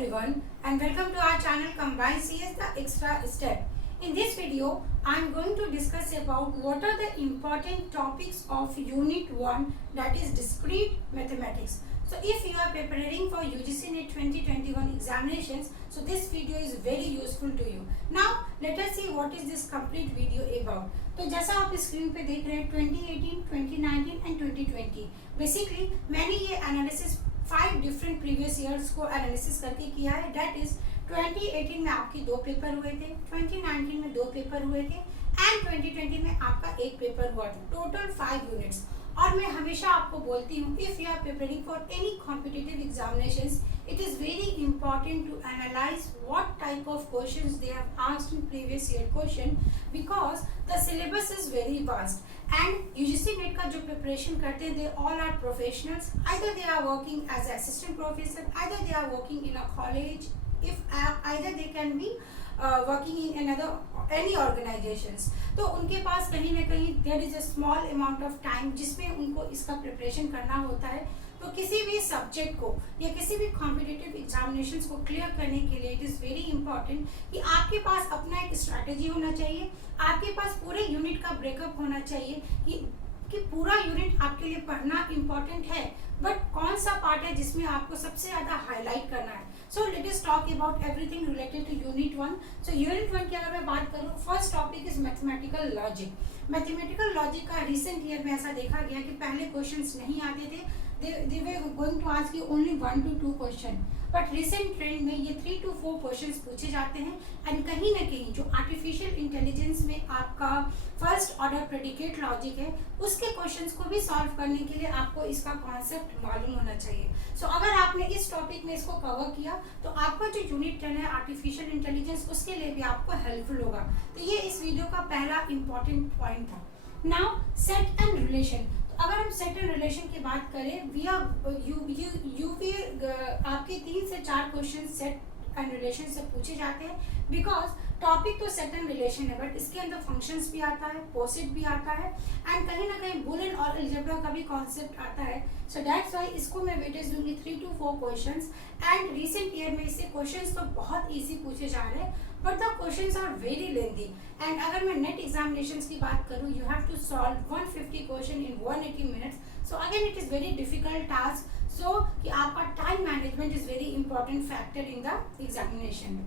everyone and welcome to our channel Combine CS the Extra Step. In this video, I am going to discuss about what are the important topics of Unit 1, that is discrete mathematics. So if you are preparing for UGC NET 2021 examinations, so this video is very useful to you. Now let us see what is this complete video about. तो जैसा आप screen पे देख रहे हैं 2018, 2019 and 2020 basically मैंने ये analysis 5 different previous years को एनालिसिस करके किया है. दैट इज 2018 में आपके 2 पेपर हुए थे, 2019 में 2 पेपर हुए थे एंड 2020 में आपका 1 पेपर हुआ था. Total 5 units. और मैं हमेशा आपको बोलती हूँ if you are preparing for any competitive examinations it is very important to analyze what type of questions they have asked in previous year question because the syllabus is very vast and UGC NET का जो preparation करते हैं they all are professionals. Either they are working as assistant professor, either they are working in a college, either they can be working in another any organizations. तो उनके पास कहीं ना कहीं there is a small amount of time जिसमें उनको इसका preparation करना होता है. तो किसी भी सब्जेक्ट को या किसी भी कॉम्पिटिटिव एग्जामिनेशंस को क्लियर करने के लिए इट इज़ वेरी इंपॉर्टेंट कि आपके पास अपना एक स्ट्रैटेजी होना चाहिए, आपके पास पूरे यूनिट का ब्रेकअप होना चाहिए कि पूरा यूनिट आपके लिए पढ़ना इम्पॉर्टेंट है, बट कौन सा पार्ट है जिसमें आपको सबसे ज़्यादा हाईलाइट करना है. So let us talk about everything related to unit 1. So unit 1 की अगर मैं बात करूँ, first topic is mathematical logic. Mathematical logic का रिसेंट ईयर में ऐसा देखा गया कि पहले क्वेश्चंस नहीं आते थे. They were going to ask you only 1 to 2 question, but recent trend में ये 3 to 4 questions पूछे जाते हैं. एंड कहीं ना कहीं जो आर्टिफिशियल इंटेलिजेंस में आपका फर्स्ट ऑर्डर प्रेडिकेट लॉजिक है उसके क्वेश्चंस को भी सॉल्व करने के लिए आपको इसका कॉन्सेप्ट मालूम होना चाहिए. सो अगर आपने इस टॉपिक में इसको कवर किया तो आपका जो यूनिट 10 है आर्टिफिशियल इंटेलिजेंस उसके लिए भी आपको हेल्पफुल होगा. तो ये इस वीडियो का पहला इंपॉर्टेंट पॉइंट था. Now set and relation. अगर हम सेट एंड रिलेशन की बात करें आपके 3 से 4 क्वेश्चन सेट एंड रिलेशन से पूछे जाते हैं बिकॉज टॉपिक तो सेट एंड रिलेशन है बट इसके अंदर फंक्शंस भी आता है, पोसिट भी आता है एंड कहीं ना कहीं बुलियन और अलजेब्रा का भी कॉन्सेप्ट आता है. सो दैट्स वाई इसको मैं वेटेज दूंगी 3 to 4 questions. And recent year में इससे क्वेश्चंस तो बहुत इजी पूछे जा रहे हैं but the questions are very lengthy. And अगर मैं नेट एग्जामिनेशंस की बात करूँ you have to solve 150 question in 180 minutes. So again it is very difficult task. So कि आपका time management is very important factor in the examination.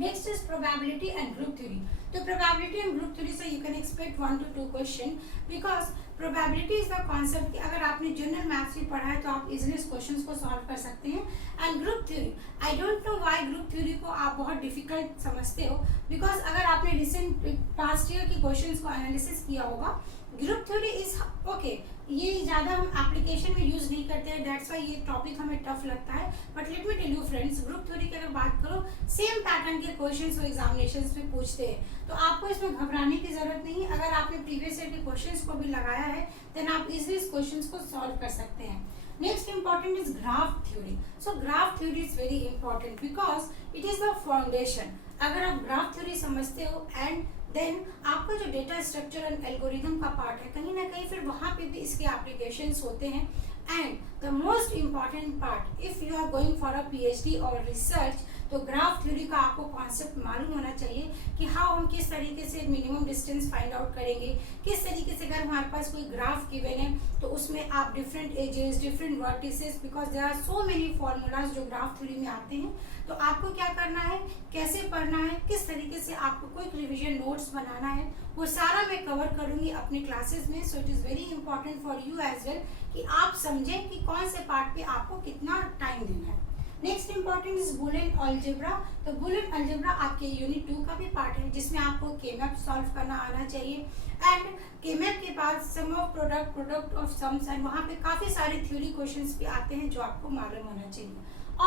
Next is probability and group theory. तो probability and group theory से you can expect 1 to 2 question because probability is the concept कि अगर आपने general maths भी पढ़ा है तो आप इजिली इस क्वेश्चंस को सॉल्व कर सकते हैं. And group theory, I don't know why group theory को आप बहुत डिफिकल्ट समझते हो बिकॉज अगर आपने रिसेंट पास्ट ईयर के क्वेश्चंस को एनालिसिस किया होगा ग्रुप थ्योरी इज ओके. ये ज़्यादा हम एप्लीकेशन में यूज़ नहीं करते हैं, दैट्स वाई ये टॉपिक हमें टफ लगता है. But let me tell you friends, group theory की अगर बात करो सेम पैटर्न के क्वेश्चंस वो एग्जामिनेशंस में पूछते हैं तो आपको इसमें घबराने की जरूरत नहीं. अगर आपने प्रीवियस ईयर के क्वेश्चंस को भी लगाया है देन आप इजिली इस क्वेश्चंस को सॉल्व कर सकते हैं. Next important is graph theory. So graph theory is very important because it is the foundation. अगर आप ग्राफ थ्योरी समझते हो एंड देन आपका जो डेटा स्ट्रक्चर एंड एल्गोरिथम का पार्ट है कहीं ना कहीं फिर वहाँ पे भी इसके एप्लीकेशंस होते हैं. And the most important part if you are going for a PhD और रिसर्च तो ग्राफ थ्योरी का आपको कॉन्सेप्ट मालूम होना चाहिए कि हाँ हम किस तरीके से मिनिमम डिस्टेंस फाइंड आउट करेंगे, किस तरीके से अगर हमारे पास कोई ग्राफ गिवन है तो उसमें आप different edges, different vertices, because there are so many formulas जो ग्राफ थ्योरी में आते हैं. तो आपको क्या करना है, कैसे पढ़ना है, किस तरीके से आपको क्विक रिविजन नोट्स बनाना है, वो सारा मैं कवर करूंगी अपने क्लासेस में. So it is very important for you as well कि आप समझें कि कौन से पार्ट पे आपको कितना टाइम देना है. Next important is Boolean algebra. तो बुलियन अलजेब्रा आपके यूनिट 2 का भी पार्ट है जिसमें आपको केमैप सॉल्व करना आना चाहिए. एंड केमैप के बाद sum of product, product of sums and वहाँ पे काफ़ी सारे थ्योरी क्वेश्चंस भी आते हैं जो आपको मालूम होना चाहिए.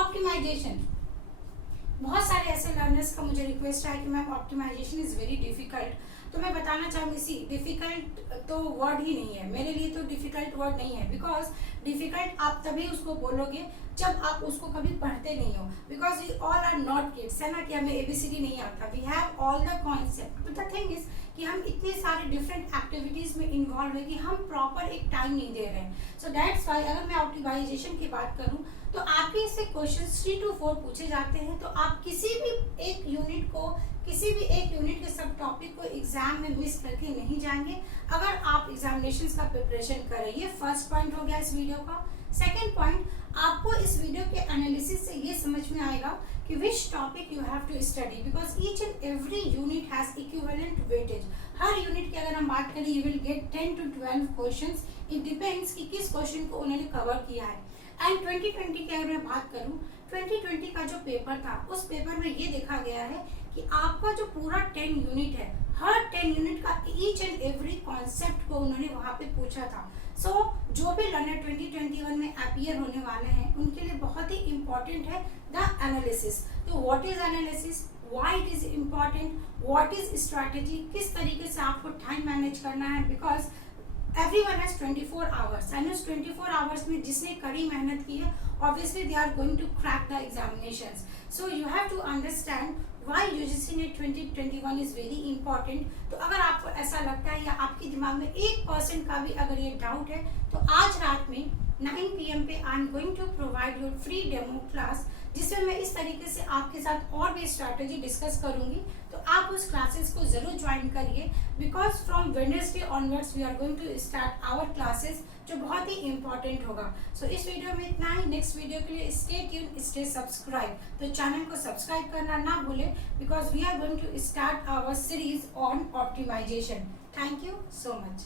ऑप्टिमाइजेशन, बहुत सारे ऐसे लर्नर्स का मुझे रिक्वेस्ट है कि ma'am optimization is very difficult. तो मैं बताना चाहूँगी सी डिफ़िकल्ट तो वर्ड ही नहीं है मेरे लिए. तो डिफ़िकल्ट वर्ड नहीं है बिकॉज डिफ़िकल्ट आप तभी उसको बोलोगे जब आप उसको कभी पढ़ते नहीं हो. Because we all are not kids, है ना, कि हमें ABCD नहीं आता. We have all the concept but the thing is कि हम इतने सारे डिफरेंट एक्टिविटीज़ में इन्वॉल्व है कि हम प्रॉपर एक टाइम नहीं दे रहे हैं. सो दैट्स वाई अगर मैं ऑप्टिमाइजेशन की बात करूँ तो आपके इससे क्वेश्चन 3 to 4 पूछे जाते हैं। तो आप किसी भी एक यूनिट के सब टॉपिक को एग्जाम में मिस करके नहीं जाएंगे अगर आप एग्जामिनेशन का प्रिपरेशन कर रही है। फर्स्ट पॉइंट हो गया इस वीडियो का। सेकेंड पॉइंट, आपको इस वीडियो के एनालिसिस से ये समझ में आएगा कि which topic you have to study, because each and every unit has equivalent weightage. हर यूनिट की अगर हम बात करें, you will get 10 to 12 questions. It depends कि किस क्वेश्चन को उन्होंने कवर किया है। एंड 2020 की अगर मैं बात करूं, 2020 का जो पेपर था उस पेपर में ये देखा गया है कि आपका जो पूरा 10 यूनिट है, हर 10 यूनिट का ईच एंड एवरी कॉन्सेप्ट को उन्होंने वहां पे पूछा था। सो जो भी लर्नर 2021 में अपीयर होने वाले हैं उनके लिए बहुत ही इंपॉर्टेंट है द एनालिसिस। तो what is analysis, why it is important, what is strategy, किस तरीके से आपको टाइम मैनेज करना है, because everyone has 24 hours and उस 24 hours में जिसने कड़ी मेहनत की है, obviously they are going to crack the examinations. So you have to understand why UGC NET 2021 is very important. तो अगर आपको ऐसा लगता है या आपके दिमाग में 1% का भी अगर ये डाउट है, तो आज रात में 9 PM पे I am going to provide your free demo class, जिसमें मैं इस तरीके से आपके साथ और भी स्ट्रैटेजी डिस्कस करूंगी। तो आप उस क्लासेस को जरूर ज्वाइन करिए, because from Wednesday onwards we are going to start our classes, जो बहुत ही इंपॉर्टेंट होगा। सो इस वीडियो में इतना ही। नेक्स्ट वीडियो के लिए स्टे ट्यून, स्टे सब्सक्राइब। तो चैनल को सब्सक्राइब करना ना भूलें, because we are going to start our series on optimization. Thank you so much.